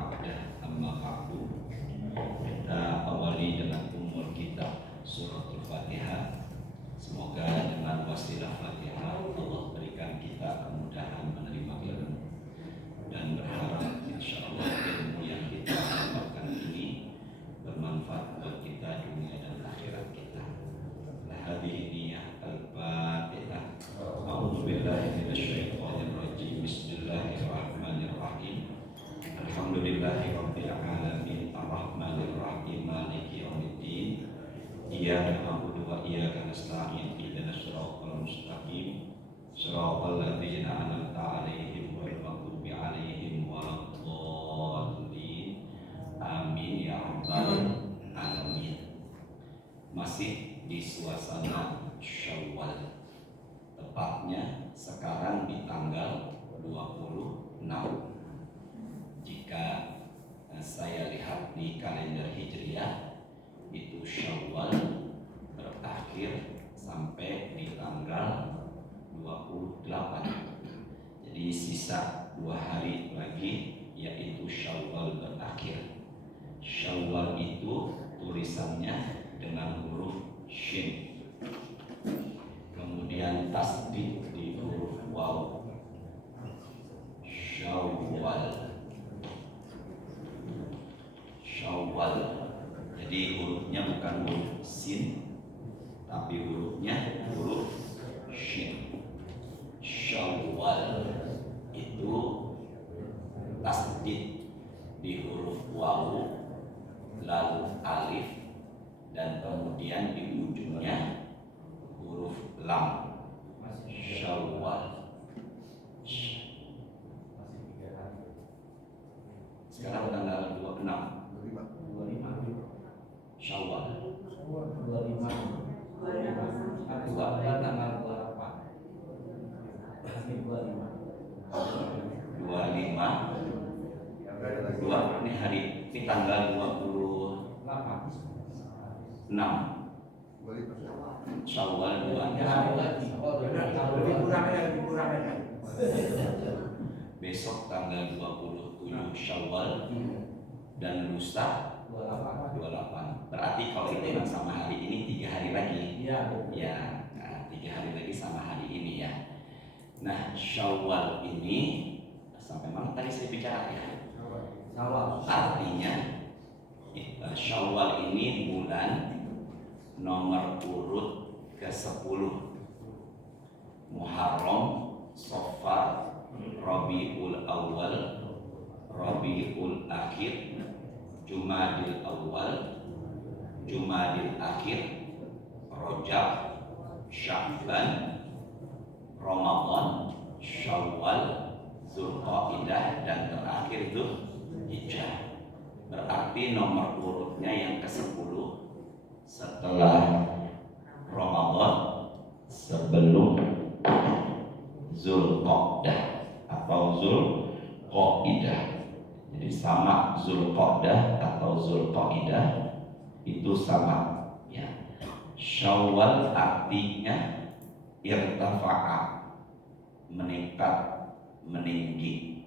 ba'da amma ba'du. Kita awali dengan umur kita suratul Fatihah. Semoga dengan wasilah Fatihah Allah berikan kita kemudahan menerima ilmu, dan berharap insyaallah ilmu yang kita dapatkan ini bermanfaat buat kita dunia dan akhirat kita. Hadhihi niyyah al-Fatihah. A'udzu billahi minasyaitonir rajim. Bismillahirrahmanirrahim. Alhamdulillahi rabbil alamin arrahmanir rahim maliki yaumiddin. Iyyaka na'budu wa iyyaka nasta'in ihdinas siratal mustaqim siratal ladzina an'amta 'alaihim ghairil maghdubi 'alaihim waladdallin. Amin ya rabbal alamin. Masih di suasana Syawal, tepatnya sekarang di tanggal 26. Jika saya lihat di kalender Hijriah, itu Syawal berakhir sampai di tanggal 28. Jadi sisa 2 hari lagi yaitu Syawal berakhir. Syawal itu tulisannya dengan huruf Shin, kemudian tasdid di huruf waw. Syawal. Jadi hurufnya bukan huruf sin, tapi hurufnya huruf shin. Syawal itu tasdid di huruf waw, lalu alif, dan kemudian di ujungnya huruf lam. Syawal. Sekarang tanggal 26 Syawal. 25 tanggal 25 ini hari ini tanggal 26 Syawal 2. Besok tanggal 27 Syawal dan lusa 28. Berarti kalau itu sama hari ini 3 hari lagi. Ya, 3 hari lagi sama hari ini ya. Nah, Syawal ini sampai mana tadi saya bicara ya? Artinya Syawal ini bulan nomor urut ke-10. Muharram, Safar, Rabiul Awal, Rabiul Akhir, Jumadil Awal, Jumadil Akhir, Rajab, Sya'ban, Ramadan, Syawal, Zulqa'dah, dan terakhir Dzulhijjah. Berarti nomor urutnya yang ke-10 setelah Ramadan, sebelum Zulqa'dah atau Zulqa'dah. Jadi sama Zulqa'dah atau Zulqa'dah itu sama ya. Syawal artinya irtafa'a, meningkat, meninggi.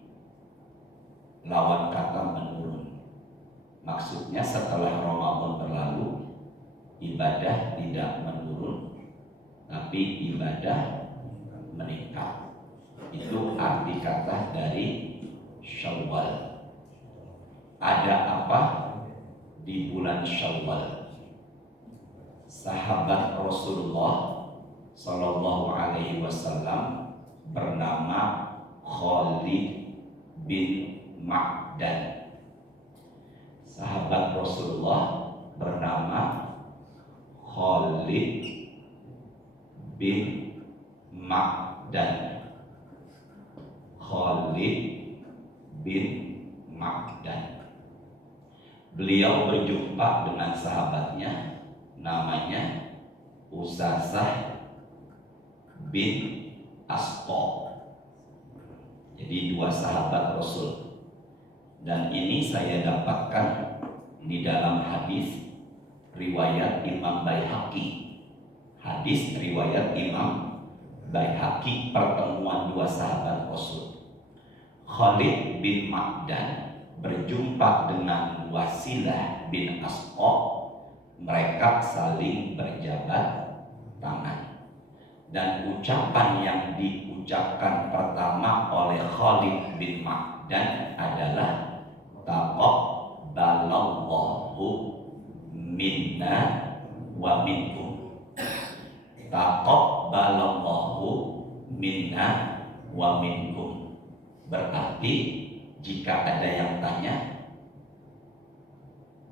Lawan kata menurun. Maksudnya setelah Ramadan berlalu, ibadah tidak menurun, tapi ibadah meningkat. Itu arti kata dari Syawal. Ada apa di bulan Syawal? Sahabat Rasulullah Sallallahu Alaihi Wasallam bernama Khalid bin Ma'dan. Sahabat Rasulullah bernama Khalid bin Ma'dan. Khalid bin Ma'dan. Beliau berjumpa dengan sahabatnya namanya Usasah bin Asqa. Jadi 2 sahabat Rasul. Dan ini saya dapatkan di dalam hadis riwayat Imam Baihaqi. Hadis riwayat Imam Baihaqi, pertemuan 2 sahabat Rasul. Khalid bin Ma'dan berjumpa dengan Wasilah bin Asqa, mereka saling berjabat tangan. Dan ucapan yang diucapkan pertama oleh Khalid bin Ma'dan adalah taqabbalallahu minna wa minkum. Taqabbalallahu minna wa minkum. Berarti jika ada yang tanya,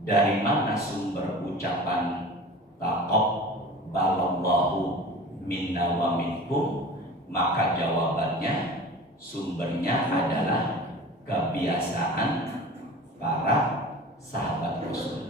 dari mana sumber ucapan taqabbalallahu minna wa minkum, maka jawabannya sumbernya adalah kebiasaan para sahabat Rasul.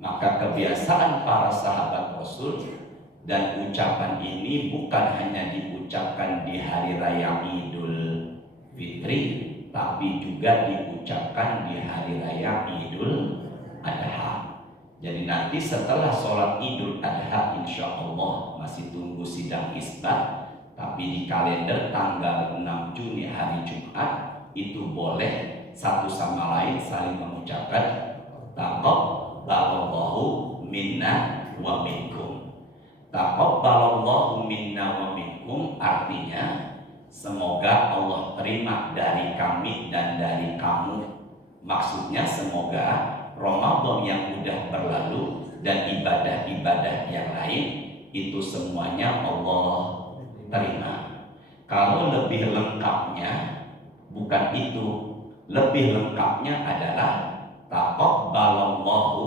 Maka kebiasaan para sahabat Rasul dan ucapan ini bukan hanya diucapkan di hari raya Idul Fitri, tapi juga diucapkan di hari raya Idul Adha. Jadi nanti setelah sholat Idul Adha, insya Allah masih tunggu sidang isbat, tapi di kalender tanggal 6 Juni hari Jumat itu boleh satu sama lain saling mengucapkan taqabbalallahu minna wa minkum. Taqabbalallahu minna wa minkum artinya semoga Allah terima dari kami dan dari kamu. Maksudnya semoga Ramadan yang sudah berlalu dan ibadah-ibadah yang lain itu semuanya Allah terima. Kalau lebih lengkapnya bukan itu, lebih lengkapnya adalah taqabbalallahu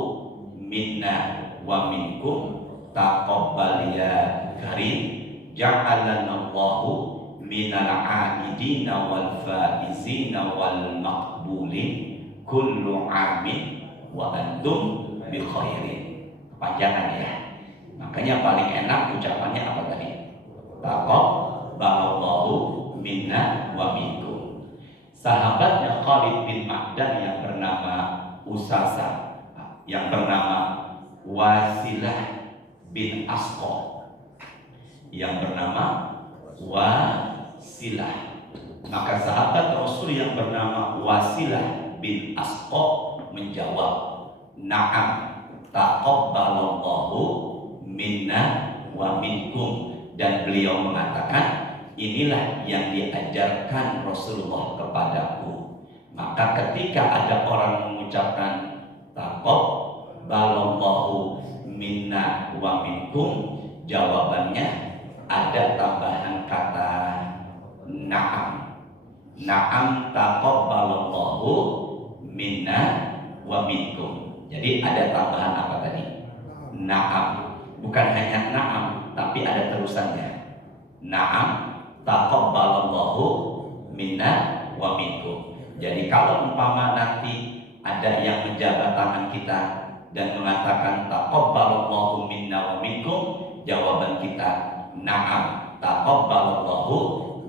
minna wa minkum taqabbal ya karim ja'alanallahu minal 'abidina wal faizina wal maqbulin kullu 'amin wa antum bi khairin. Kepanjangan ya. Makanya paling enak ucapannya apa tadi? Taqabbalallahu minna wa minkum. Sahabatnya Khalid bin Ma'dan yang bernama Usasa, yang bernama Wasilah bin Asqa, yang bernama Wasilah. Maka sahabat Rasul yang bernama Wasilah bin Asqa menjawab, na'am taqabbalallahu minna wa minkum. Dan beliau mengatakan, inilah yang diajarkan Rasulullah kepadaku. Maka ketika ada orang mengucapkan taqabbalallahu minna wa minkum, jawabannya ada tambahan kata na'am. Na'am taqabbalallahu minna wa minkum. Jadi ada tambahan apa tadi? Na'am. Bukan hanya na'am, tapi ada terusannya. Na'am taqabbalallahu minna wa minkum. Jadi kalau umpama nanti ada yang menjabat tangan kita dan mengatakan taqabbalallahu minna wa minkum, jawaban kita na'am taqabbalallahu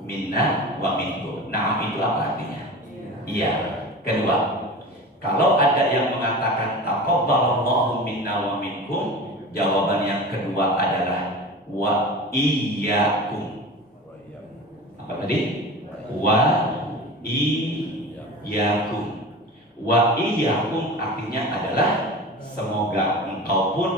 minna wa minkum. Na'am itu apa artinya? Iya. Kedua, kalau ada yang mengatakan taqabbalallahu minna wa minkum, jawaban yang kedua adalah wa iyyakum. Apa tadi? Wa iyyakum. Wa iyyakum artinya adalah semoga engkau pun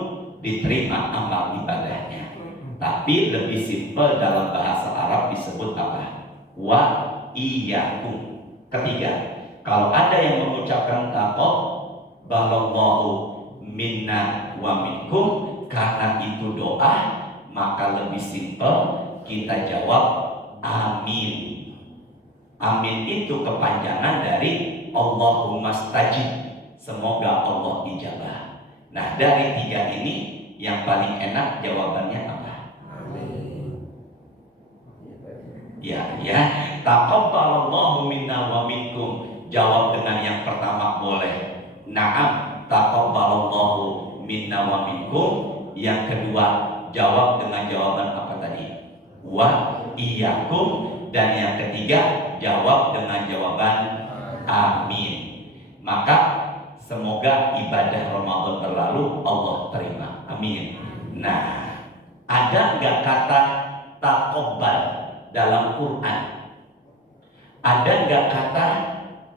diterima amal ibadahnya. Tapi lebih simpel dalam bahasa Arab disebut apa? Wa iyyakum. Ketiga, kalau ada yang mengucapkan taqabbalallahu minna wa minkum, karena itu doa, maka lebih simpel kita jawab amin. Amin itu kepanjangan dari Allahumma stajib, semoga Allah ijabah. Nah, dari tiga ini yang paling enak jawabannya apa? Amin. Ya, taqabbalallahu minna wa minkum. Jawab dengan yang pertama boleh. Na'am taqabbalallahu minna wa minkum. Yang kedua jawab dengan jawaban apa tadi? Wa iyyakum. Dan yang ketiga jawab dengan jawaban amin. Maka semoga ibadah Ramadan berlalu Allah terima. Amin. Nah, ada nggak kata taqabbal dalam Quran? Ada nggak kata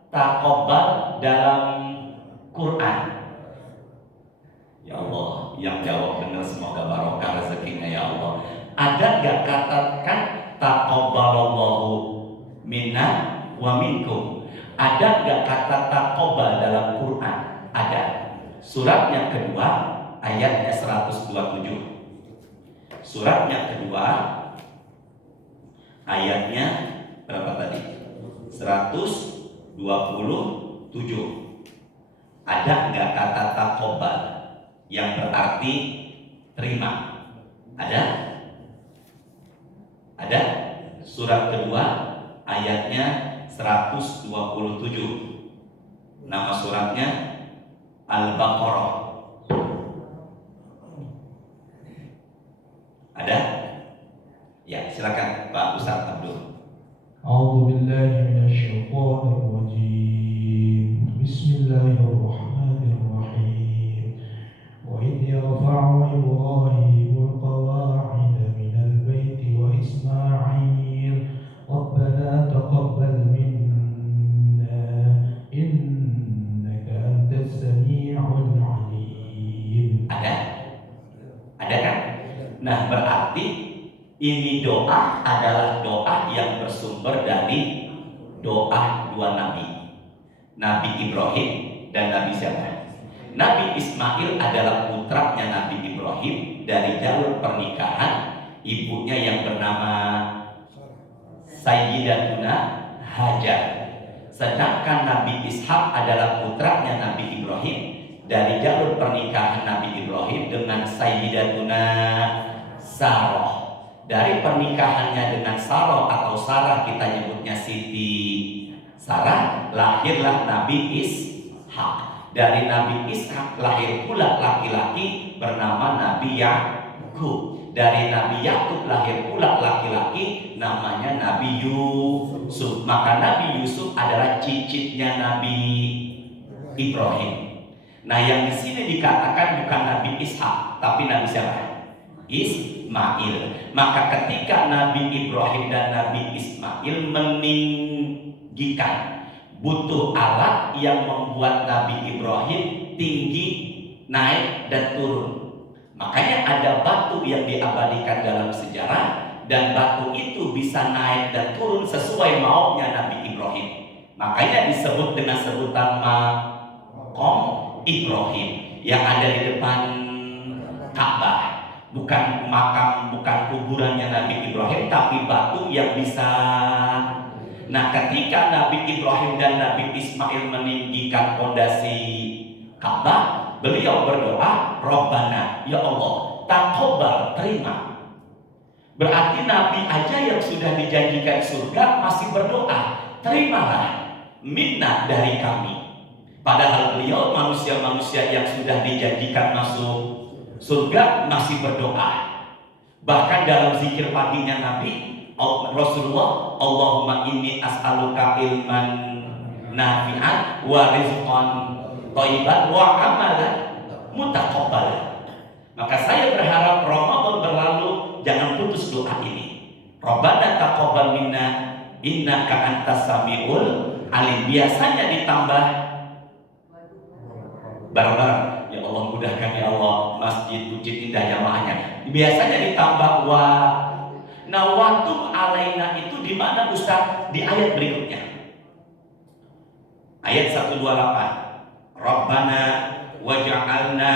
taqabbal dalam Quran? Ya Allah, yang jawab benar semoga barokah rezekinya ya Allah. Ada nggak katakan taqabbalallahu minna wa minkum? Ada nggak kata taqabbal dalam Quran? Ada. Surat yang kedua ayatnya 127. Surat yang kedua ayatnya berapa tadi? 127. Ada nggak kata taqabbal yang berarti terima? Ada? Ada? Surat kedua ayatnya 127. Nama suratnya Al-Baqarah. Ada? Ya, silakan Pak Ustaz Abdul. A'udzu billahi minasyaitonir rajim. Bismillahirrahmanirrahim. Wa idh yarfa'u Ibrahimul qawa'ida minal baiti wa Isma'il Rabbana taqabbal minna innaka antas sami'ul 'alim. Ada? Ada kan? Nah, berarti ini doa adalah doa yang bersumber dari doa dua nabi, Nabi Ibrahim dan Nabi siapa? Nabi Ismail adalah putranya Nabi Ibrahim dari jalur pernikahan ibunya yang bernama Sayyidatuna Hajar. Sedangkan Nabi Ishak adalah putranya Nabi Ibrahim dari jalur pernikahan Nabi Ibrahim dengan Sayyidatuna Sarah. Dari pernikahannya dengan Sarah atau Sarah kita nyebutnya Siti Sarah, lahirlah Nabi Ishak. Dari Nabi Ishak lahir pula laki-laki bernama Nabi Yakub. Dari Nabi Yakub lahir pula laki-laki namanya Nabi Yusuf. Maka Nabi Yusuf adalah cicitnya Nabi Ibrahim. Nah, yang di sini dikatakan bukan Nabi Ishak, tapi Nabi siapa? Ismail. Maka ketika Nabi Ibrahim dan Nabi Ismail meninggikan, butuh alat yang membuat Nabi Ibrahim tinggi, naik dan turun. Makanya ada batu yang diabadikan dalam sejarah, dan batu itu bisa naik dan turun sesuai maunya Nabi Ibrahim. Makanya disebut dengan sebutan Maqam Ibrahim yang ada di depan Ka'bah. Bukan makam, bukan kuburannya Nabi Ibrahim, tapi batu yang bisa. Nah, ketika Nabi Ibrahim dan Nabi Ismail meninggikan fondasi Ka'bah, beliau berdoa, Rabbana, ya Allah, taqabbal, terima. Berarti Nabi aja yang sudah dijanjikan surga masih berdoa, terimalah minna dari kami. Padahal beliau manusia-manusia yang sudah dijanjikan masuk surga masih berdoa. Bahkan dalam zikir paginya Nabi Rasulullah, Allahumma inni as'aluka ilman nafi'an wa rizqan thayyiban wa amalan mutaqabbalan. Maka saya berharap Ramadan berlalu jangan putus doa ini. Rabbana taqabbal minna innaka antas samiul alim. Biasanya ditambah bareng-bareng. Ya Allah, mudahkan ya Allah masjid Bukit Indah jamaahnya. Biasanya ditambah wa. Nah, waktu alaina itu di mana Ustaz? Di ayat berikutnya. Ayat 128. Rabbana waj'alna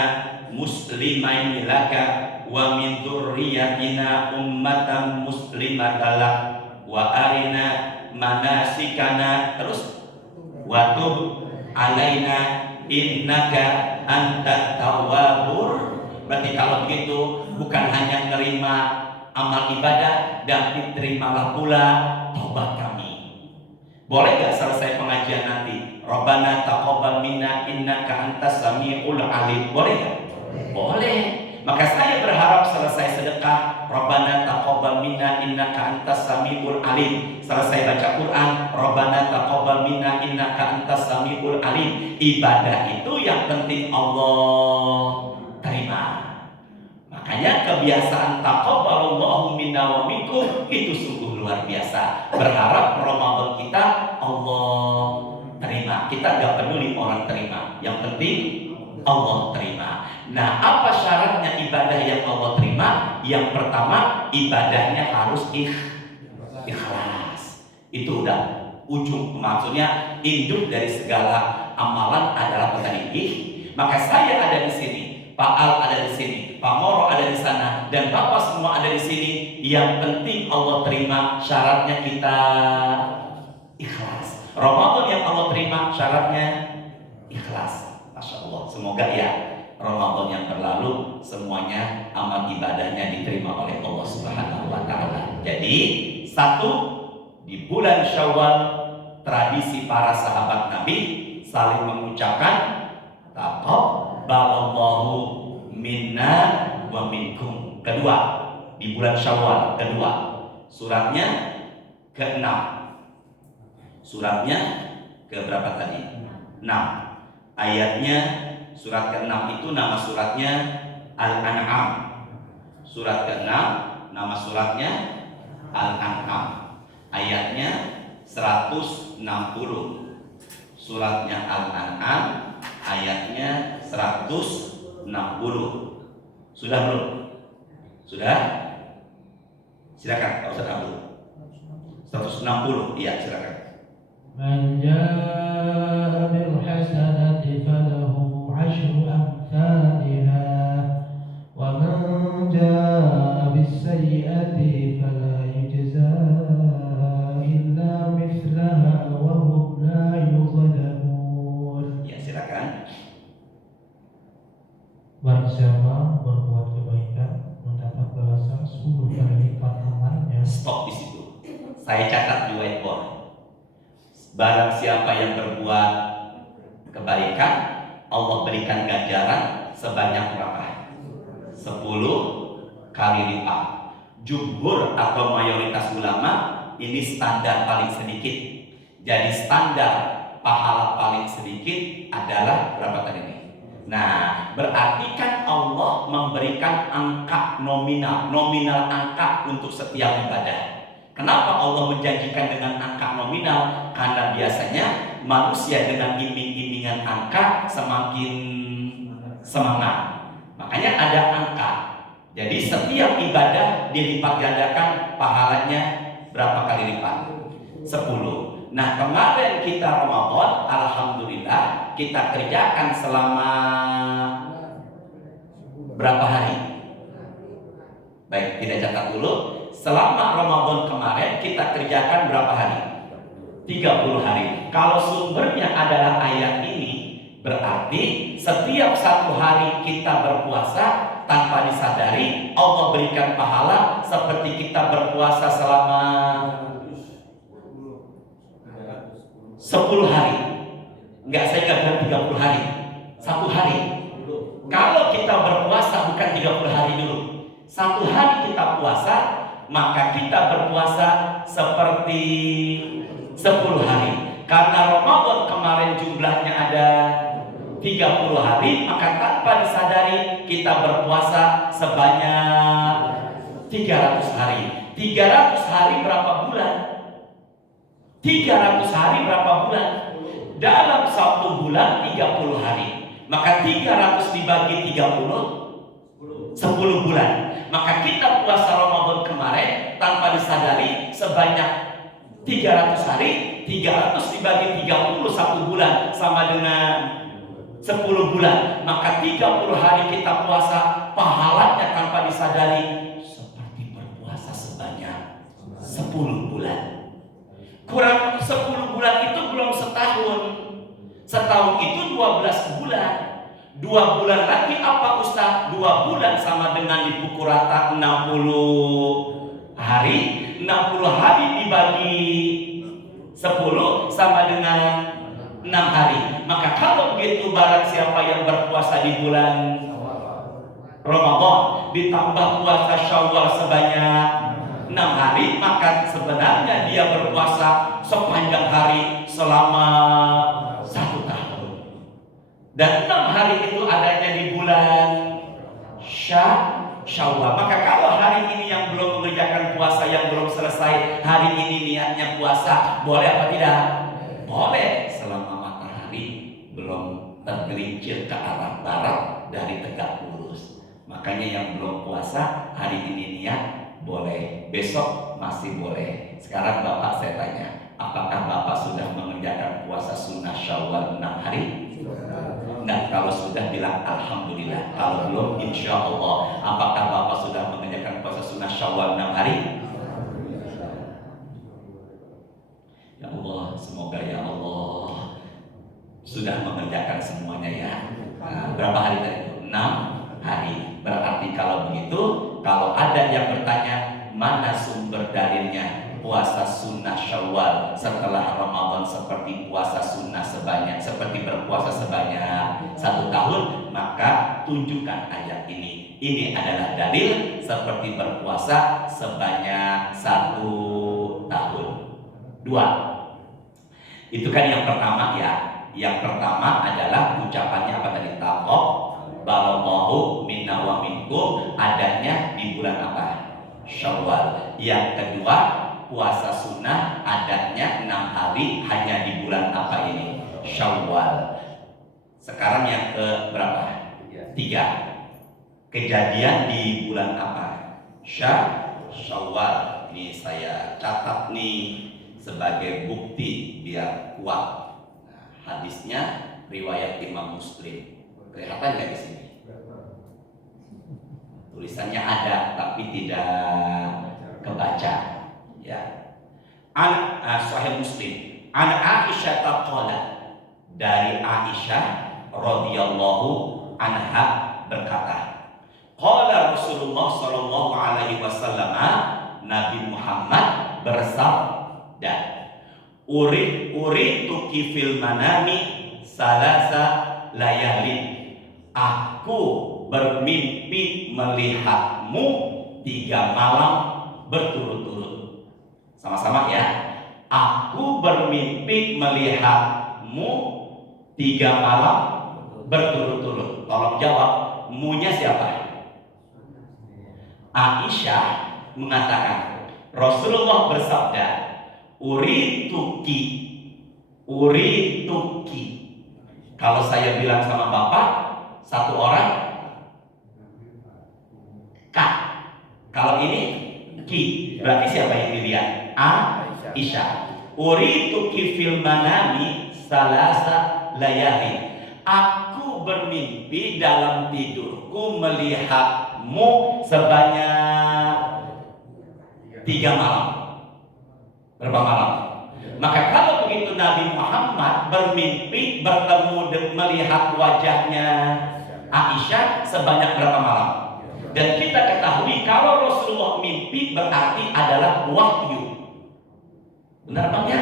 muslimaini laka wa min dzurriyyatina ummatan muslimatan lak wa arina manasikana, terus wa tub alaina innaka antat tawwabur. Berarti kalau begitu bukan hanya menerima amal ibadah, dan diterimalah pula taubat kami. Boleh gak selesai pengajian nanti Rabbana taqabbal minna innaka antas samiul alim? Boleh gak? Boleh. Maka saya berharap selesai sedekah Rabbana taqabbal minna innaka antas samiul alim, selesai baca Quran Rabbana taqabbal minna innaka antas samiul alim. Ibadah itu yang penting Allah terima. Makanya kebiasaan taqabbalallahu minna wa minkum itu sungguh luar biasa. Berharap Ramadan kita Allah terima. Kita nggak peduli orang terima, yang penting Allah terima. Nah, apa syaratnya ibadah yang Allah terima? Yang pertama, ibadahnya harus ikhlas. Itu udah ujung, maksudnya induk dari segala amalan adalah tadi. Maka saya ada di sini, Pak Al ada di sini, Pak Moro ada di sana, dan Bapak semua ada di sini. Yang penting Allah terima, syaratnya kita ikhlas. Ramadan yang Allah terima syaratnya ikhlas. Masya Allah, semoga ya Ramadan yang berlalu semuanya amal ibadahnya diterima oleh Allah Subhanahu wa Ta'ala. Jadi, satu, di bulan Syawal tradisi para sahabat Nabi saling mengucapkan taqabbalallahu minna wa minkum. Kedua, di bulan Syawal kedua, suratnya ke-6. Suratnya ke berapa tadi? 6. Ayatnya surat ke-6 itu nama suratnya Al-An'am. Surat ke-6 nama suratnya Al-An'am. Ayatnya 160. Suratnya Al-An'am ayatnya 160. Sudah belum? Sudah? Silakan Pak Ustaz Abdul. 160, iya silakan. Man jaa bil hasanati falahu 'ashru amsalha wa man jaa bis sayyi'ati fala yujzaa illa mithlaha wa hum la yuzlamun. Ya silakan. Barang siapa berbuat kebaikan mendapat balasan 10 kali lipat amalnya. Stop di situ. Saya catat di whiteboard. Barang siapa yang berbuat kebaikan, Allah berikan ganjaran sebanyak berapa? 10 kali lipat. Jumhur atau mayoritas ulama ini standar paling sedikit. Jadi standar pahala paling sedikit adalah berapa tadi nih? Nah, berarti kan Allah memberikan angka nominal angka untuk setiap ibadah. Kenapa Allah menjanjikan dengan angka nominal? Karena biasanya manusia dengan iming-imingan angka semakin semangat. Makanya ada angka. Jadi setiap ibadah dilipat gandakan pahalanya berapa kali lipat? 10. Nah, kemarin kita Ramadan, alhamdulillah kita kerjakan selama berapa hari? Baik, tidak catat dulu. Selama Ramadan kemarin kita kerjakan berapa hari? 30 hari. Kalau sumbernya adalah ayat ini, berarti setiap 1 hari kita berpuasa tanpa disadari Allah berikan pahala seperti kita berpuasa selama 10 hari. Enggak, saya nggak bilang 30 hari, 1 hari. Kalau kita berpuasa bukan 30 hari dulu, 1 hari kita puasa, maka kita berpuasa seperti 10 hari. Karena Ramadan kemarin jumlahnya ada 30 hari, maka tanpa disadari kita berpuasa sebanyak 300 hari. 300 hari berapa bulan? 300 hari berapa bulan? Dalam 1 bulan 30 hari. Maka 300 dibagi 30, 10 bulan. Maka kita puasa Ramadan kemarin tanpa disadari sebanyak 300 hari. 300 dibagi 30 1 bulan sama dengan 10 bulan. Maka 30 hari kita puasa, pahalanya tanpa disadari seperti berpuasa sebanyak 10 bulan. Kurang 10 bulan itu belum setahun. Setahun itu 12 bulan. 2 bulan lagi apa Ustaz? 2 bulan sama dengan dipukul rata 60 hari. 60 hari dibagi 10 sama dengan 6 hari. Maka kalau begitu barang siapa yang berpuasa di bulan Ramadan ditambah puasa Syawal sebanyak 6 hari, maka sebenarnya dia berpuasa sepanjang hari selama 1 tahun. Dan 6 hari itu adanya di bulan Syawal. Maka kalau hari ini yang belum mengerjakan puasa, yang belum selesai, hari ini niatnya puasa, boleh apa tidak? Boleh selama belum tergelincir ke arah barat dari Tegak Lurus. Makanya yang belum puasa hari ini niat boleh, besok masih boleh. Sekarang Bapak saya tanya, apakah Bapak sudah mengerjakan puasa sunnah Syawal 6 hari? Nah, kalau sudah bilang Alhamdulillah. Kalau belum, insya Allah. Apakah Bapak sudah mengerjakan puasa sunnah Syawal 6 hari? Ya Allah, semoga ya Allah sudah mengerjakan semuanya ya. Nah, berapa hari tadi? 6 hari. Berarti kalau begitu, kalau ada yang bertanya mana sumber dalilnya puasa sunnah Syawal setelah Ramadan seperti puasa sunnah seperti berpuasa sebanyak 1 tahun, maka tunjukkan ayat ini. Ini adalah dalil seperti berpuasa sebanyak 1 tahun. 2. Itu kan yang pertama ya. Yang pertama adalah ucapannya apa tadi? Taqabbalallahu minna wa minkum, adanya di bulan apa? Syawal. Yang kedua, puasa sunnah adanya 6 hari hanya di bulan apa ini? Syawal. Sekarang yang ke berapa? 3. Kejadian di bulan apa? Syawal. Ini saya catat nih sebagai bukti biar kuat. Nah, hadisnya riwayat Imam Muslim. Kelihatan nggak di sini? Tulisannya ada tapi tidak kebaca. Ya. Sahih Muslim. An Aisyah qalat, dari Aisyah radhiyallahu anha berkata, qala Rasulullah sallallahu alaihi wasallam, Nabi Muhammad bersabda, Uritu fil manami salasa layalin, aku bermimpi melihatmu 3 malam berturut-turut. Sama-sama ya. Aku bermimpi melihatmu 3 malam berturut-turut. Tolong jawab, munya siapa? Aisyah mengatakan, Rasulullah bersabda, urituki. Kalau saya bilang sama Bapak, 1 orang K. Kalau ini Ki, berarti siapa yang dilihat? Aisyah. Urituki fil manami salasa layali. Aku bermimpi dalam tidurku melihatmu sebanyak 3 malam. Berapa malam? Maka kalau begitu Nabi Muhammad bermimpi bertemu melihat wajahnya Aisyah sebanyak berapa malam? Dan kita ketahui kalau Rasulullah mimpi berarti adalah wahyu. Benar Bang ya?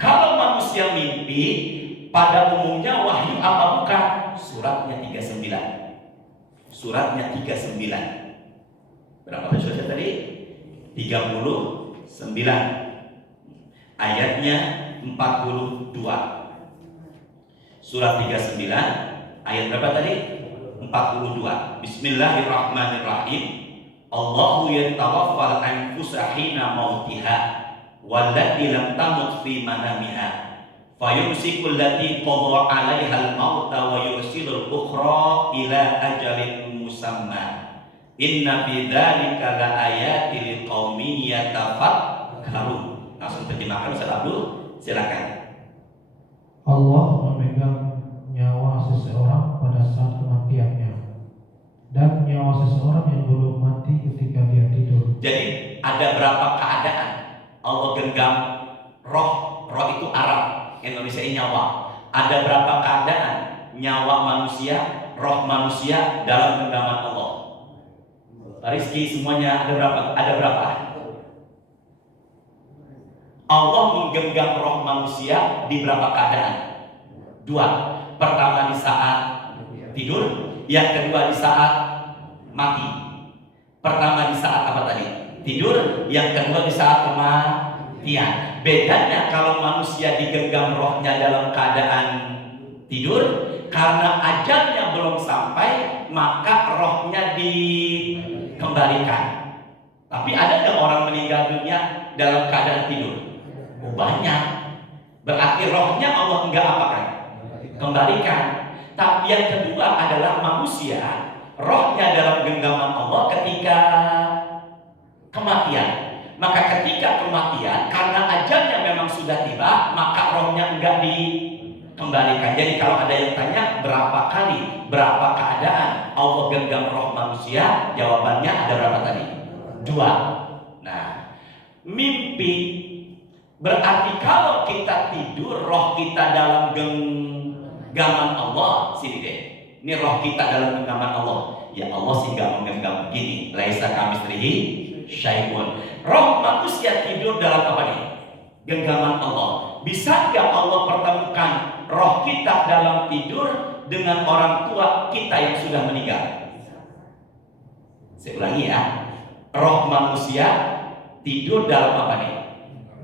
Kalau manusia mimpi pada umumnya wahyu apa bukan? Suratnya 39. Berapa surat tadi? 39. Ayatnya 42. Surat 39 ayat berapa tadi? 42. Bismillahirrahmanirrahim. Allahu yatawaffal anfusa hina mautiha wallati lam tamut fi manamiha fayumsiku allati qada 'alaiha al-mauta wa yursilul ukhra ila ajalin musamma. Inna fi dzalika la ayatin liqaumin yatafakkarun. Langsung terjemahkan Ustaz Abdul, silakan. Allah memegang nyawa seseorang pada saat kematiannya dan nyawa seseorang yang belum mati ketika dia tidur. Jadi ada berapa keadaan Allah genggam roh itu Arab, Indonesia ini nyawa. Ada berapa keadaan nyawa manusia, roh manusia dalam genggaman Allah? Rizki semuanya ada berapa? Allah menggenggam roh manusia di berapa keadaan? 2. Pertama di saat tidur, yang kedua di saat mati. Pertama di saat apa tadi? Tidur, yang kedua di saat kematian. Bedanya kalau manusia digenggam rohnya dalam keadaan tidur, karena ajalnya belum sampai, maka rohnya dikembalikan. Tapi ada nggak orang meninggal dunia dalam keadaan tidur? Oh, banyak. Berarti rohnya Allah enggak apakan? kembalikan. Tapi yang kedua adalah manusia, rohnya dalam genggaman Allah ketika kematian. Maka ketika kematian, karena ajalnya memang sudah tiba, maka rohnya enggak dikembalikan. Jadi kalau ada yang tanya berapa kali, berapa keadaan Allah genggam roh manusia, jawabannya ada berapa tadi? 2. Nah, mimpi berarti kalau kita tidur, roh kita dalam genggaman Allah. Sini deh, ini roh kita dalam genggaman Allah. Ya Allah sih gak menggenggam begini. Laisa kamitslihi syai'un. Roh manusia tidur dalam apa nih? Genggaman Allah. Bisa gak Allah pertemukan roh kita dalam tidur dengan orang tua kita yang sudah meninggal? Saya ulangi ya. Roh manusia tidur dalam apa nih?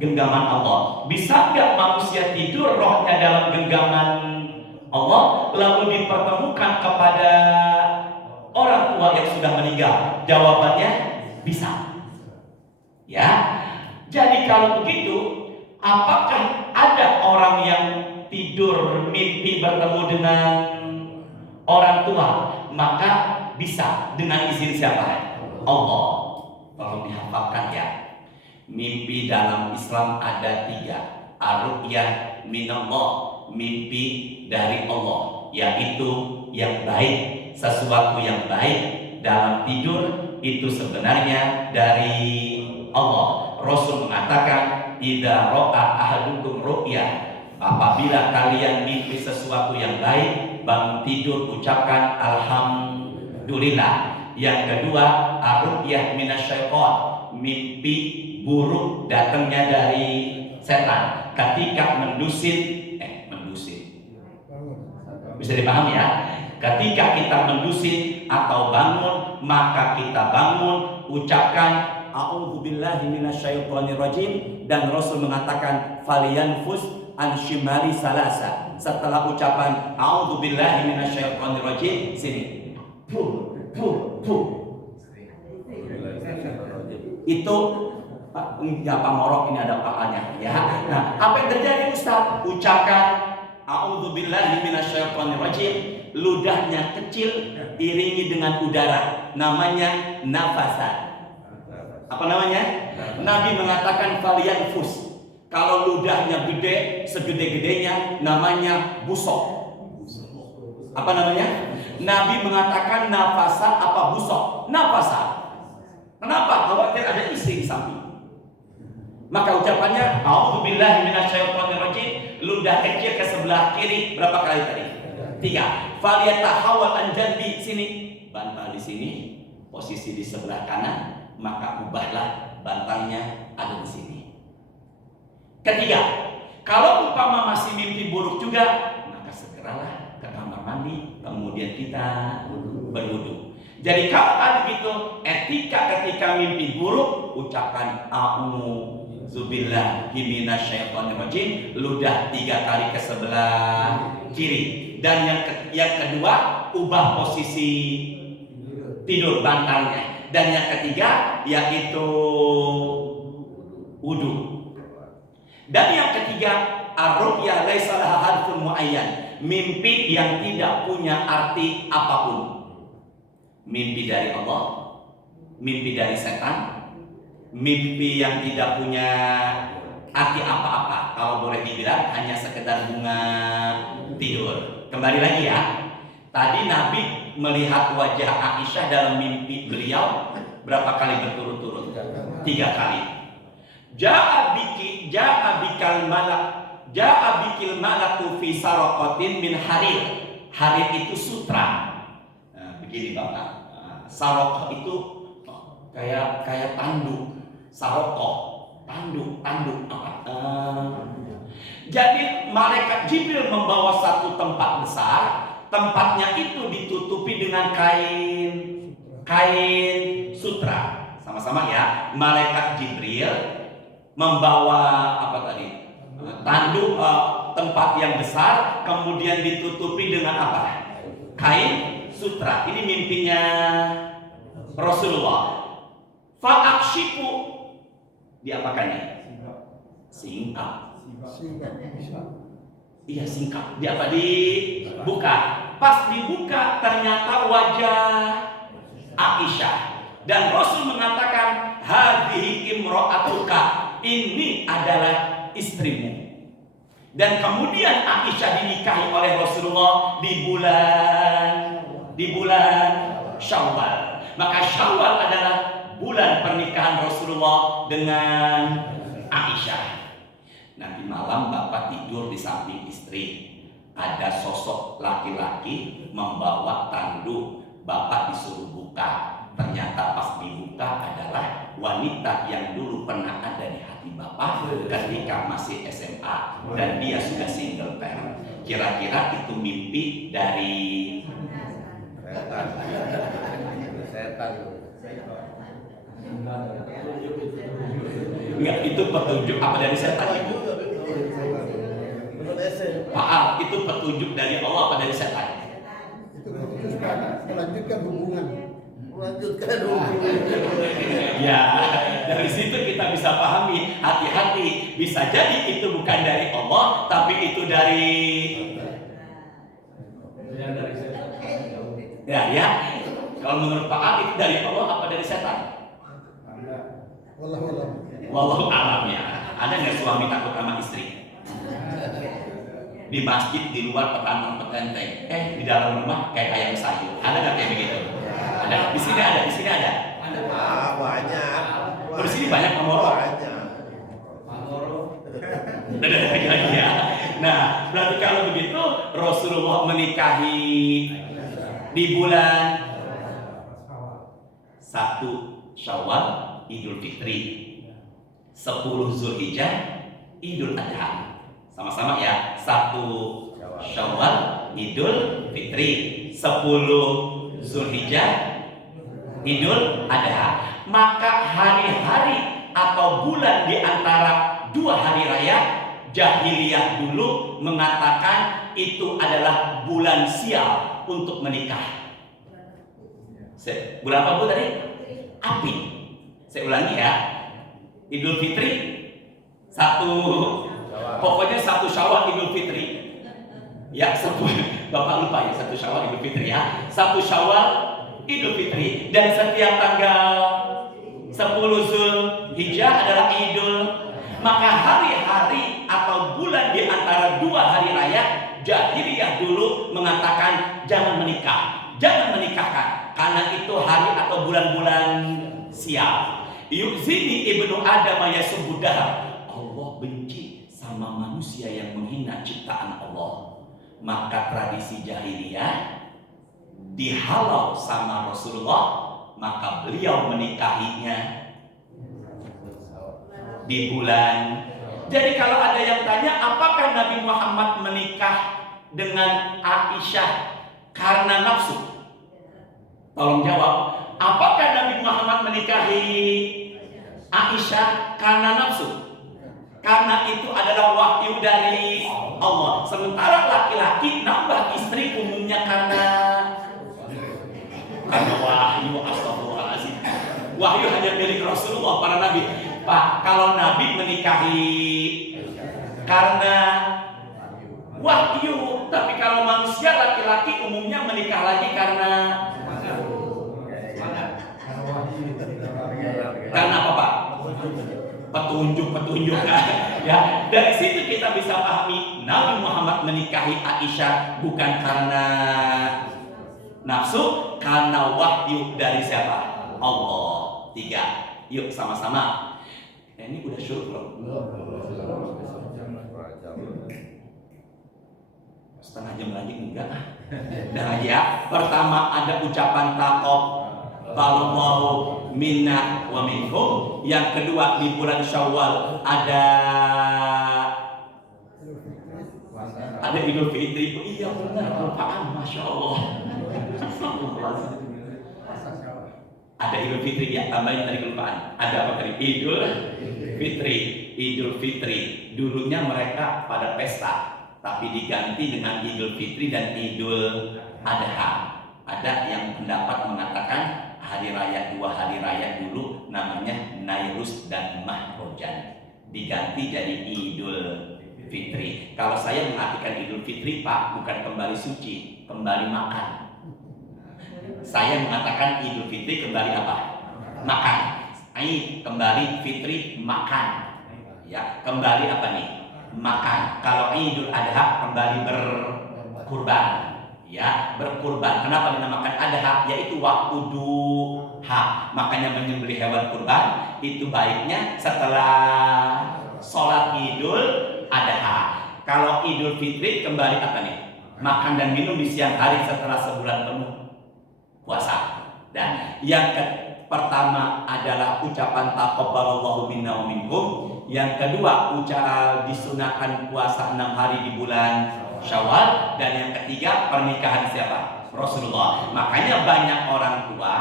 Genggaman Allah. Bisa gak manusia tidur rohnya dalam genggaman Allah lalu dipertemukan kepada orang tua yang sudah meninggal? Jawabannya bisa. Ya, jadi kalau begitu, apakah ada orang yang tidur mimpi bertemu dengan orang tua? Maka bisa dengan izin siapa? Allah. Tolong dihafalkan ya. Mimpi dalam Islam ada 3. Ar-ru'yah minallah, mimpi dari Allah, yaitu yang baik. Sesuatu yang baik dalam tidur itu sebenarnya dari Allah. Rasul mengatakan, idza ra'a ahadukum ru'ya, apabila kalian mimpi sesuatu yang baik, bangun tidur ucapkan alhamdulillah. Yang kedua, ar-ru'yah minasyaiton, mimpi buruk datangnya dari setan. Ketika mendusin, bisa dipahami ya? Ketika kita mendusin atau bangun, maka kita bangun ucapkan a'udzubillahi minasyaitonirrajim, dan Rasul mengatakan falyanfus an shimali salasa. Setelah ucapan a'udzubillahi minasyaitonirrajim, sini itu Pak Morok ini ada pahalnya ya. Nah, apa yang terjadi Ustaz? Ucapkan a'udzubillahi minasyaitonirrajim, ludahnya kecil iringi dengan udara, namanya nafasan. Apa namanya? Nabi mengatakan falyanfus. Kalau ludahnya gede, segede-gedenya, namanya busok. Apa namanya? Nabi mengatakan nafasa apa busok? Nafasa. Kenapa? Khawatir ada istri di samping. Maka ucapannya a'udzubillahi minasyaitonirrajim, ludah kecil ke sebelah kiri berapa kali tadi? 3. Falyatahawal an janbi, sini. Bantal di sini, posisi di sebelah kanan, maka ubahlah bantalnya ada di sini. Ketiga, kalau umpama masih mimpi buruk juga, maka segeralah ke kamar mandi, kemudian kita berwudu. Jadi kalau ada gitu, etika ketika mimpi buruk, ucapkan a'udzubillahi minasyaitonirrajim, ludah 3 kali ke sebelah kiri. Dan yang kedua, ubah posisi tidur bantalnya. Dan yang ketiga yaitu wudu. Dan yang ketiga, ar-ru'ya laisa laha harfun muayyan, mimpi yang tidak punya arti apapun. Mimpi dari Allah, mimpi dari setan, mimpi yang tidak punya arti apa-apa. Kalau boleh dibilang hanya sekedar bunga tidur. Kembali lagi ya. Tadi Nabi melihat wajah Aisyah dalam mimpi beliau berapa kali berturut-turut? 3 kali. Ja'a bikil malaku fi saraqatin min harir. Harir itu sutra. Nah, begini Bapak. Saraqah itu kayak tanduk. Saraqah, tanduk apa? Jadi malaikat Jibril membawa satu tempat besar. Tempatnya itu ditutupi dengan kain sutra. Sama-sama ya. Malaikat Jibril membawa apa tadi? Tanduk, tempat yang besar, kemudian ditutupi dengan apa? Kain sutra. Ini mimpinya Rasulullah. Fa'akshifu, diapakannya? Singkat. Iya singkat. Dia apa dibuka? Pas dibuka ternyata wajah Aisyah. Dan Rasul mengatakan, hadhihi imra'atuka, ini adalah istrimu. Dan kemudian Aisyah dinikahi oleh Rasulullah di bulan Syawal. Maka Syawal adalah bulan pernikahan Rasulullah dengan Aisyah. Nanti malam bapak tidur di samping istri. Ada sosok laki-laki membawa tanduk. Bapak disuruh buka. Ternyata pas dibuka adalah wanita yang dulu pernah ada di hati bapak ketika masih SMA. Dan dia sudah single parent. Kira-kira itu mimpi dari setan. Enggak, itu petunjuk apa dari setan itu? Pak Al, itu petunjuk dari Allah apa dari setan? Itu petunjuk melanjutkan hubungan. Ya, dari situ kita bisa pahami, hati-hati, bisa jadi itu bukan dari Allah, tapi itu dari ya. Kalau menurut Pak Al itu dari Allah apa dari setan? Wallahu a'lam ya. Ada nggak suami takut sama istri? Di masjid, di luar petantang-petenteng, di dalam rumah kayak ayam sayur. Ada nggak kayak begitu? Ada. Di sini ada. Banyak. Di sini banyak Moro. Lagi ya. Nah, berarti kalau begitu Rasulullah menikahi di bulan 1 Syawal Idul Fitri, 10 Zulhijjah Idul Adha. Sama-sama ya, 1 Syawal Idul Fitri, 10 Zulhijjah Idul Adha. Maka hari-hari atau bulan di antara dua hari raya, jahiliyah dulu mengatakan itu adalah bulan sial untuk menikah. Bulan apa bu tadi? Api. Saya ulangi ya. Idul Fitri 1, pokoknya 1 Syawal Idul Fitri. Ya, Bapak lupa ya, 1 Syawal Idul Fitri ya. 1 Syawal Idul Fitri. Dan setiap tanggal 10 Zulhijjah adalah Idul. Maka hari-hari atau bulan di antara dua hari raya, jahiliyah dulu mengatakan jangan menikah, jangan menikahkan, karena itu hari atau bulan-bulan sial. Yuzini ibnu Adam yasubbudah. Allah benci sama manusia yang menghina ciptaan Allah. Maka tradisi jahiliyah dihalau sama Rasulullah, maka beliau menikahinya di bulan. Jadi kalau ada yang tanya apakah Nabi Muhammad menikah dengan Aisyah karena nafsu, tolong jawab. Apakah Nabi Muhammad menikahi Aisyah karena nafsu? Karena itu adalah wahyu dari Allah. Sementara laki-laki nambah istri umumnya karena wahyu. Astagfirullahaladzim. Wahyu hanya milik Rasulullah, para nabi. Pak, kalau nabi menikahi karena wahyu, tapi kalau manusia laki-laki umumnya menikah lagi karena apa Pak? Petunjuk ya. Dari situ kita bisa pahami Nabi Muhammad menikahi Aisyah bukan karena nafsu, karena wahyu dari siapa? Allah. 3. Yuk sama-sama. Ini udah syuruk belum? Setengah jam lagi enggak? Dan lagi ya. Pertama ada ucapan taqab ballallahu minna wa minkum. Yang kedua di bulan Syawal ada Idul Fitri. Iya benar, kelupaan, masya Allah. Ada Idul Fitri ya, tambahin tadi kelupaan. Ada apa tadi? Idul Fitri. Dulunya mereka pada pesta, tapi diganti dengan Idul Fitri dan Idul Adha. Ada yang pendapat mengatakan dua hari raya dulu namanya Nairus dan Mahrojan, diganti jadi Idul Fitri. Kalau saya mengartikan Idul Fitri, Pak, bukan kembali suci, kembali makan. Saya mengatakan Idul Fitri kembali apa? Makan. Aid kembali, Fitri makan. Ya, kembali apa nih? Makan. Kalau Idul Adha kembali berkurban. Ya, berkurban. Kenapa dinamakan Adha? Yaitu waktu duha. Makanya menyembelih hewan kurban itu baiknya setelah sholat Idul Adha. Kalau Idul Fitri kembali apa nih? Makan dan minum di siang hari setelah sebulan penuh puasa. Dan yang pertama adalah ucapan taqabbalallahu minna wa minkum. Yang kedua, ucapan disunahkan puasa 6 hari di bulan Syawal. Dan yang ketiga, pernikahan siapa? Rasulullah. Makanya banyak orang tua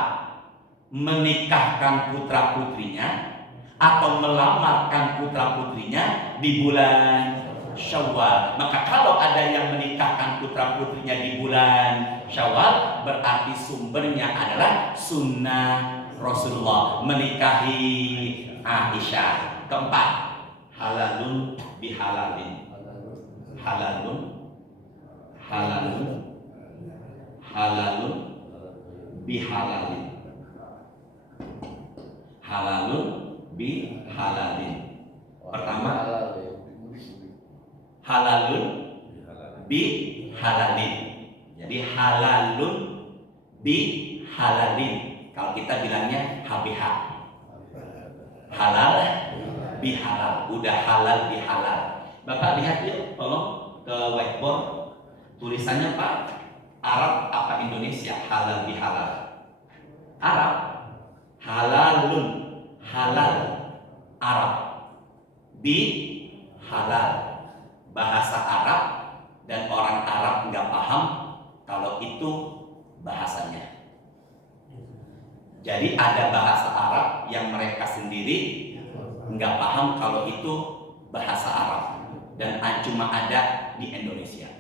menikahkan putra putrinya atau melamarkan putra putrinya di bulan Syawal. Maka kalau ada yang menikahkan putra putrinya di bulan Syawal, berarti sumbernya adalah sunnah Rasulullah menikahi Aisyah. Keempat, halalun bihalalin. Halalun bihalalin. Halalun bihalalin. Pertama, halalun bihalalin. Jadi halalun bihalalin. Kalau kita bilangnya HBH, halal bihalal. Udah halal bihalal. Bapak lihat yuk, tolong ke whiteboard. Tulisannya Pak, Arab apa Indonesia? Halal bihalal. Arab. Halalun, halal. Arab. Bihalal. Bahasa Arab, dan orang Arab nggak paham kalau itu bahasanya. Jadi ada bahasa Arab yang mereka sendiri nggak paham kalau itu bahasa Arab, dan cuma ada di Indonesia.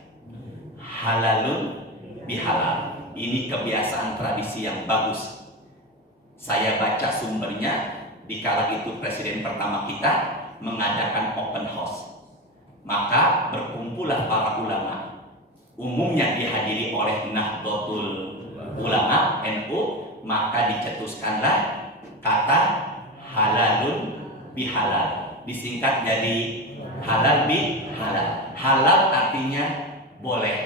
Halalun bihalal. Ini kebiasaan tradisi yang bagus. Saya baca sumbernya di kala itu Presiden pertama kita mengadakan open house. Maka berkumpullah para ulama. Umumnya dihadiri oleh Nahdlatul Ulama NU. Maka dicetuskanlah kata halalun bihalal. Disingkat jadi halal bihalal. Halal artinya boleh.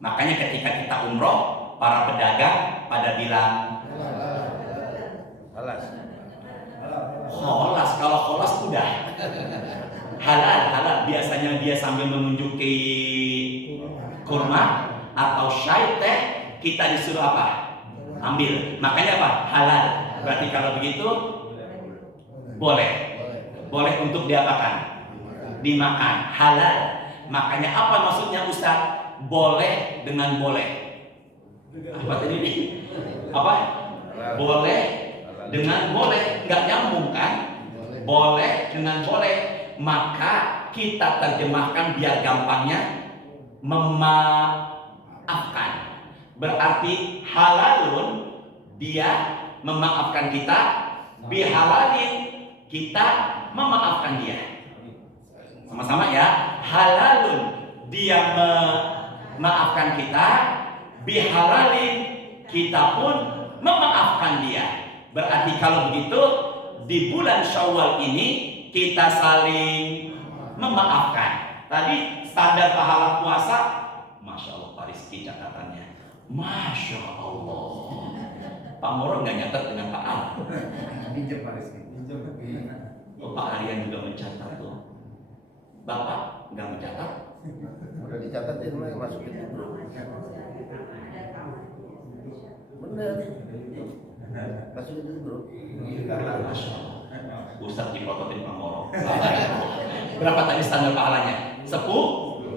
Makanya ketika kita umroh, para pedagang pada bilang kholas. Kalau kholas udah halal. Biasanya dia sambil menunjuki kurma atau syai teh, kita disuruh apa? Ambil. Makanya apa? Halal. Berarti kalau begitu boleh untuk diapakan? Dimakan. Halal. Makanya apa maksudnya Ustaz? Boleh dengan boleh. Apa tadi ini? Apa? Boleh dengan boleh. Nggak nyambung kan? Boleh dengan boleh. Maka kita terjemahkan biar gampangnya, memaafkan. Berarti halalun, dia memaafkan kita. Bihalalin, kita memaafkan dia. Sama-sama ya. Halalun, dia memaafkan kita. Bihalalin, kita pun memaafkan dia. Berarti kalau begitu, di bulan Syawal ini kita saling memaafkan. Tadi standar pahala puasa, Masya Allah Pak Rizky catatannya, Masya Allah. Pak Moro nggak nyatat dengan Pak Al. Pinjam Pak Rizky. Oh, Pak Aryan juga mencatat tuh. Bapak nggak mencatat? Udah dicatat ya, mulai masukin itu. Bener. Masukin itu bro. Masya Allah. Ustadz diprototin Pak Moro. Berapa tadi standar pahalanya? 10.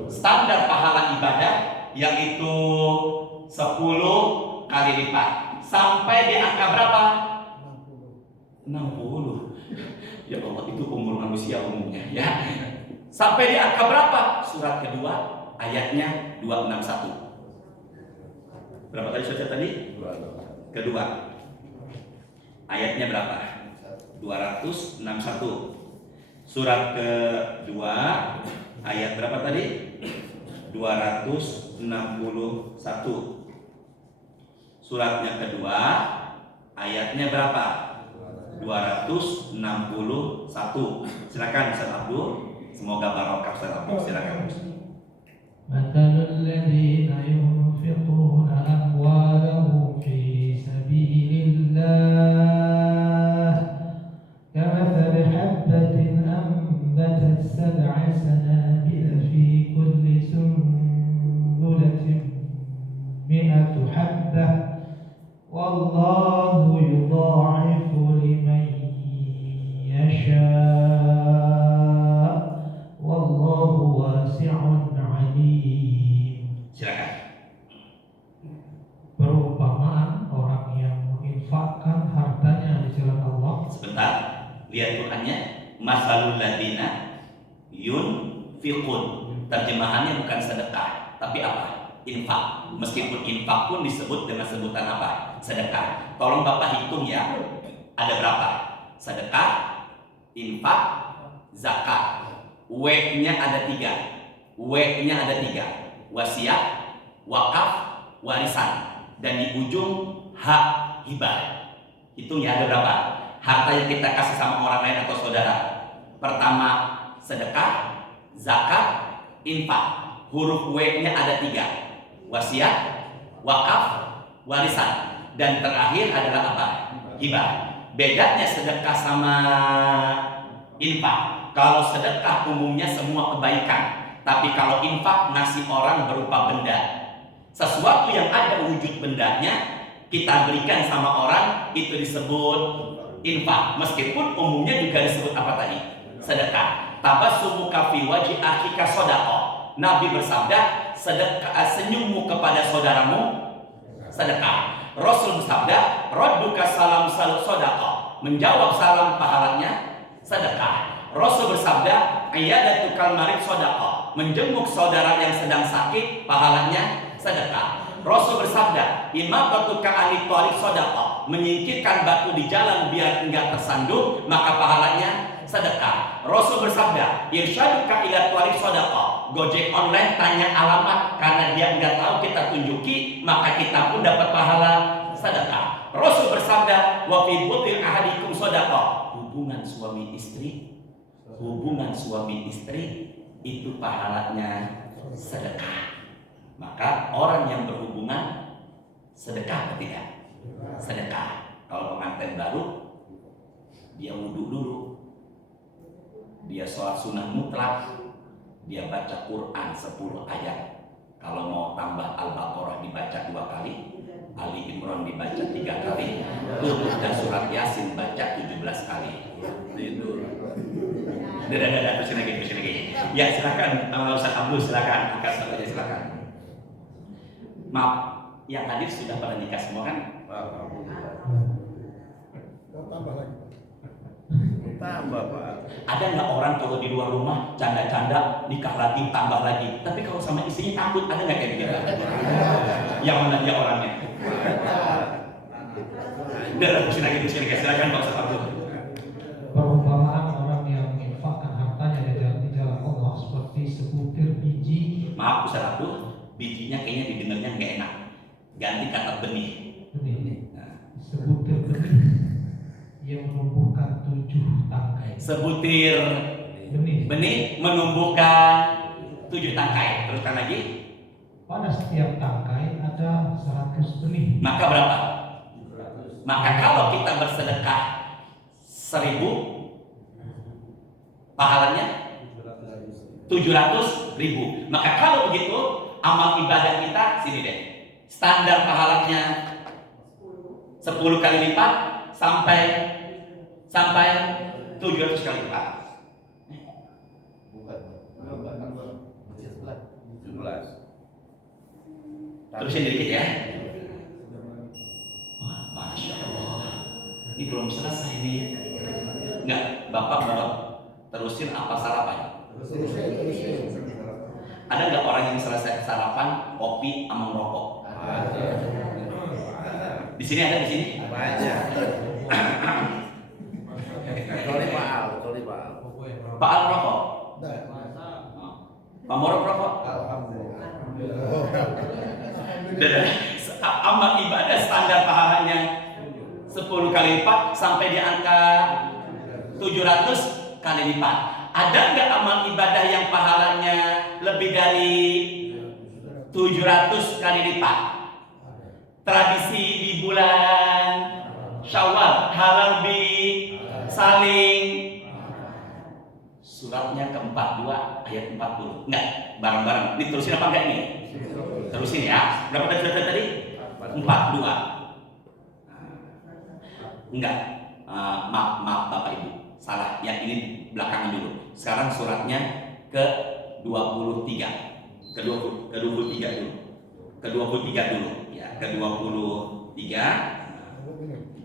Standar pahala ibadah yaitu 10 kali lipat. Sampai di angka berapa? 60. Ya Allah, itu umur manusia umumnya ya. Sampai di angka berapa? Surat kedua ayatnya 261. Berapa tadi saja tadi? Kedua. Ayatnya berapa? 261. Surat kedua ayat berapa tadi? 261. Suratnya kedua ayatnya berapa? 261. Silakan Ustaz Abdul. Semoga barokah Ustaz Abdul. Silakan. مثل الذين ينفقون أموالهم في سبيل الله كمثل حبة أنبتت 7 سنابل في كل سنبلة 100 حبة والله يضاعف لمن يشاء والله واسع عليم. Silakan. Perumpamaan orang yang menginfakkan hartanya di jalan Allah. Sebentar, lihat Qurannya. Masalul ladina yunfiqun. Terjemahannya bukan sedekah, tapi apa? Infak. Meskipun infak pun disebut dengan sebutan apa? Sedekah. Tolong Bapak hitung ya. Ada berapa? Sedekah, infak, zakat. W-nya ada 3. W-nya ada 3. Wasiat, wakaf, warisan. Dan di ujung hak hibah. Hitung ya ada berapa? Harta yang kita kasih sama orang lain atau saudara. Pertama sedekah, zakat, infak. Huruf W-nya ada 3. Wasiat, wakaf, warisan. Dan terakhir adalah apa? Hibah. Bedanya sedekah sama infak. Kalau sedekah umumnya semua kebaikan. Tapi kalau infak ngasih orang berupa benda. Sesuatu yang ada wujud bendanya kita berikan sama orang itu disebut infak. Meskipun umumnya juga disebut apa tadi? Sedekah. Tabassumuka fi wajhi akhika shadaqah. Nabi bersabda, sedekah, senyummu kepada saudaramu sedekah. Rasul bersabda, radduka salam shadaqah. Menjawab salam pahalanya sedekah. Rasul bersabda, iyadatukal marid shadaqah. Menjenguk saudara yang sedang sakit pahalanya sedekah. Rasul bersabda, imatatuka anit thariq shadaqah. Menyingkirkan batu di jalan biar enggak tersandung maka pahalanya sedekah. Rasul bersabda, irsyaduka ila thariq shadaqah. Gojek online tanya alamat karena dia enggak tahu kita tunjuki maka kita pun dapat pahala sedekah. Rasul bersabda, wa fi butil ahadikum shadaqah. Hubungan suami istri itu pahalanya sedekah. Maka orang yang berhubungan sedekah atau tidak? Sedekah. Kalau pengantin baru dia wudhu dulu, dia sholat sunnah mutlak, dia baca Quran 10 ayat. Kalau mau tambah Al-Baqarah dibaca 2 kali, Ali Imran dibaca 3 kali, Hud dan surat Yasin baca 17 kali. Itu. Dadah, terusin lagi. Ya silakan, Ustaz Abdul silakan, angkat saja silakan. Maaf, yang hadir sudah pada nikah semua kan? Tambah Pak. Ada nggak orang kalau di luar rumah canda-canda nikah lagi tambah lagi, tapi kalau sama istrinya takut, ada nggak kayak gitu? Yang mana dia orangnya? Terusin lagi silakan Pak Ustaz Abdul. Perumpamaan orang yang menginfakkan hartanya di jalan Allah seperti sebutir biji. Maaf Ustaz Abdul, bijinya kayaknya didengarnya nggak enak. Ganti kata benih. Sebutir benih yang menumbuhkan 7 tangkai. Sebutir benih menumbuhkan 7 tangkai. Teruskan lagi. Pada setiap tangkai ada 100 benih. Maka berapa? Maka kalau kita bersedekah 1000, pahalanya 700.000. Maka kalau begitu amal ibadah kita sini deh. Standar pahalanya 10 kali lipat sampai 700 kali lipat. Bukan. 17. Terusin dikit ya. Masya Allah. Ini belum selesai nih. Enggak, Bapak mau terusin apa sarapan? Ada nggak orang yang selesai sarapan kopi sama merokok? Di sini ada di sini? Banyak. Kecuali Pak Al. Pak Amal ibadah standar pahalanya 10 kali lipat sampai di angka 700 kali lipat. Ada nggak amal ibadah yang pahalanya lebih dari 700 kali lipat? Tradisi di bulan Syawal, halal bi saling, suratnya ke-42 ayat 40. Enggak, bareng-bareng. Diterusin apa enggak ini? Terusin ya. Berapa tadi? 42. Enggak. Maaf Bapak Ibu. Salah. Yang ini belakangan dulu. Sekarang suratnya ke-23. Ke-23 dulu. Ke-23 dulu. Ya, ke-23.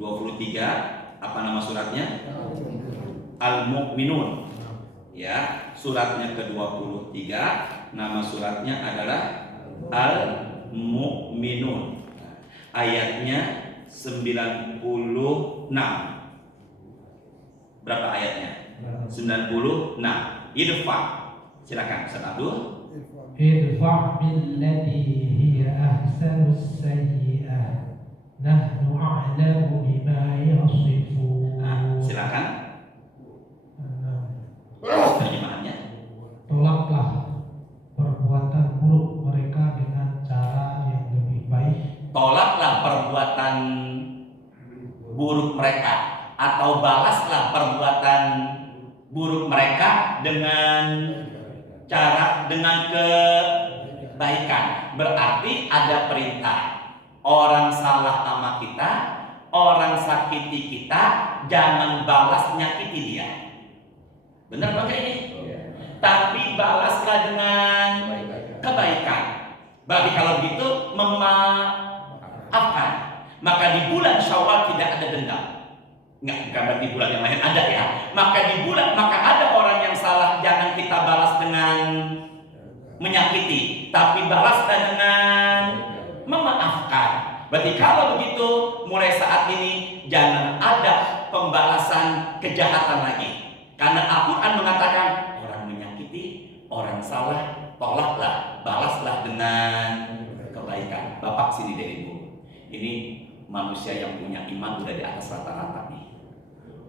23 apa nama suratnya? Al-Mu'minun. Ya, suratnya ke-23, nama suratnya adalah Al-Mu'minun. Ayatnya 96. Berapa ayatnya? 96. Idfa. Silakan Ustaz Abdul. Idfa' billati hiya ahsanus sayyi'ah. Nahnu a'lamu bima yasifun. Silakan. Terjemahannya. Tolaklah perbuatan buruk mereka dengan cara yang lebih baik. Tolaklah perbuatan buruk mereka atau balaslah perbuatan buruk mereka dengan kebaikan. Berarti ada perintah. Orang salah sama kita, orang sakiti kita, jangan balas nyakiti dia. Benar Bang ini? Tapi balaslah dengan kebaikan. Berarti kalau begitu memaafkan. Maka di bulan Syawal tidak ada dendam. Enggak, bukan berarti bulan yang lain ada ya. Maka ada orang yang salah, jangan kita balas dengan menyakiti, tapi balaslah dengan memaafkan. Berarti kalau begitu, mulai saat ini jangan ada pembalasan kejahatan lagi. Karena Al-Quran mengatakan orang menyakiti, orang salah, tolaklah, balaslah dengan kebaikan. Bapak sini dari Ibu. Ini manusia yang punya iman udah di atas rata-rata nih.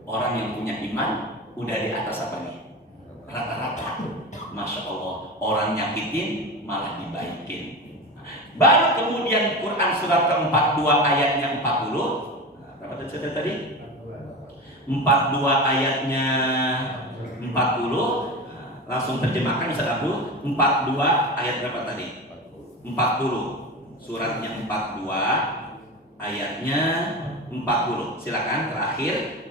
Orang yang punya iman udah di atas apa nih? Rata-rata. Masya Allah. Orang nyakitin malah dibaikin. Baru kemudian Quran surat ke-42 ayatnya 40. Berapa tadi? 42 ayatnya 40. Langsung terjemahkan Ustaz Abdul. 42 ayat berapa tadi? 40. Suratnya 42 ayatnya 40. Silakan terakhir.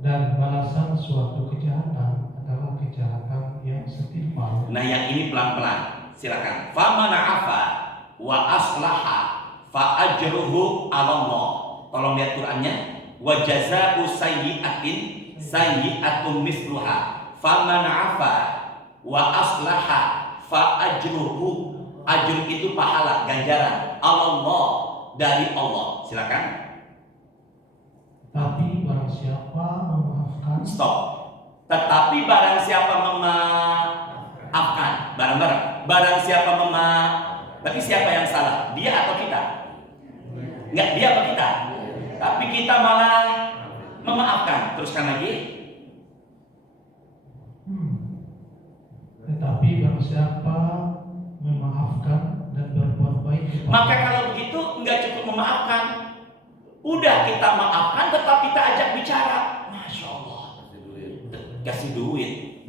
Dan balasan suatu kejahatan adalah kejahatan yang setimpal. Nah, yang ini pelan-pelan. Silakan. Famana afa wa aslaha fa ajruhu 'ala Allah. Tolong lihat Qur'annya. Wa jazaa'u sayyi'atin sayyi'atun misluha. Famana afa wa aslaha fa ajruhu. Ajr itu pahala, ganjaran. Allah, dari Allah. Silakan. Tapi barang siapa memaafkan. Stop. Tetapi barang siapa memaafkan, bareng-bareng. Barang siapa berarti siapa yang salah? Dia atau kita? Enggak, dia atau kita? Tapi kita malah memaafkan. Teruskan lagi. Tetapi barang siapa memaafkan dan berbuat baik. Maka kalau begitu enggak cukup memaafkan. Udah kita maafkan, tetap kita ajak bicara. Masya Allah. Kasih duit.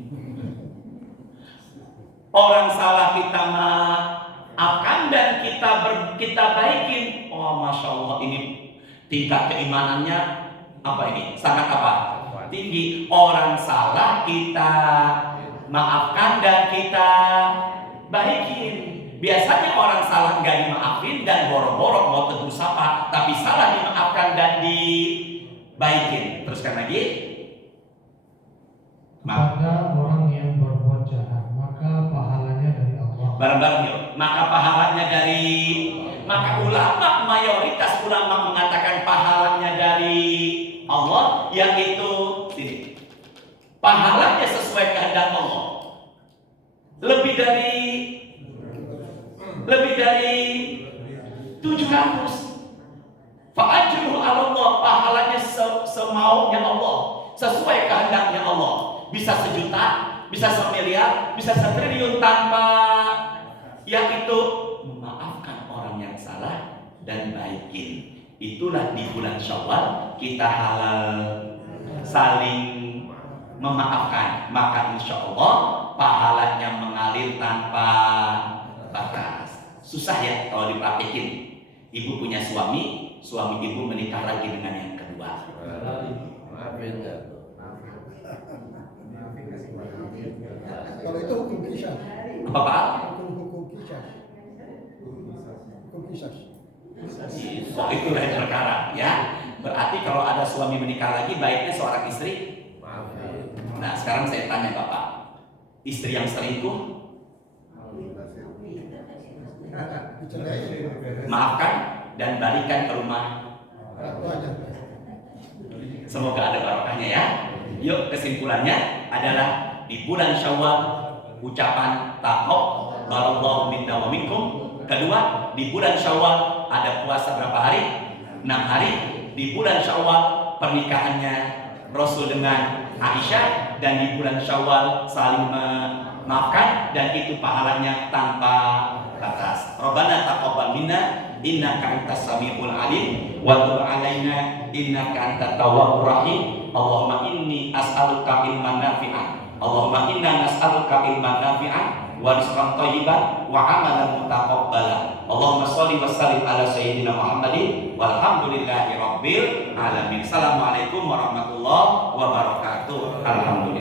Orang salah kita maafkan dan kita baikin. Oh, Masya Allah, ini tingkat keimanannya apa ini? Sangat apa? Tinggi. Orang salah kita maafkan dan kita baikin. Biasanya orang salah nggak dimaafin dan boro-boro mau tegur sapa, tapi salah dimaafkan dan dibaikin. Teruskan lagi. Pada orang yang berbuat jahat, maka pahalanya dari Allah. Bareng-bareng yuk. Maka pahalanya maka ulama, mayoritas ulama mengatakan pahalanya dari Allah, yaitu sini. Pahalanya sesuai kehendak Allah. Lebih dari lebih dari 700. Fa'ajruhu 'ala Allah, pahalanya semaunya Allah, sesuai kehendaknya Allah. Bisa 1 juta, bisa 1 miliar, bisa 1 triliun tanpa yaitu memaafkan orang yang salah dan baikin. Itulah di bulan Syawal kita halal saling memaafkan, maka insya Allah pahalanya mengalir tanpa batas. Susah ya kalau dipraktekin. Ibu punya suami, suami ibu menikah lagi dengan yang kedua. Maafin ya. Kalau itu hukum kisah. Apa Pak? Hukum kisah. Hukum kisah. Oh, itu lain perkara ya. Berarti kalau ada suami menikah lagi, baiknya seorang istri. Maafin. Nah sekarang saya tanya Bapak, istri yang selingkuh maafkan dan balikan ke rumah. Semoga ada barokahnya ya. Yuk, kesimpulannya adalah di bulan Syawal ucapan taqabbalallahu minna wa minkum. Kedua, di bulan Syawal ada puasa berapa hari? 6 hari. Di bulan Syawal pernikahannya Rasul dengan Aisyah, dan di bulan Syawal saling memaafkan, dan itu pahalanya tanpa batas. Rabbana taqabbal minna innaka antas samiul alim wa tub alaina innaka antat tawwabur rahim. Allahumma inni as'aluka ilman nafi'an. Allahumma inna nas'aluka ilman nafi'an wa rizqan thayyiban wa amalan mutaqabbalan. Allahumma shalli wa sallim ala sayyidina Muhammadin walhamdulillahi rabbil alamin. Assalamualaikum warahmatullahi wabarakatuh. Alhamdulillah.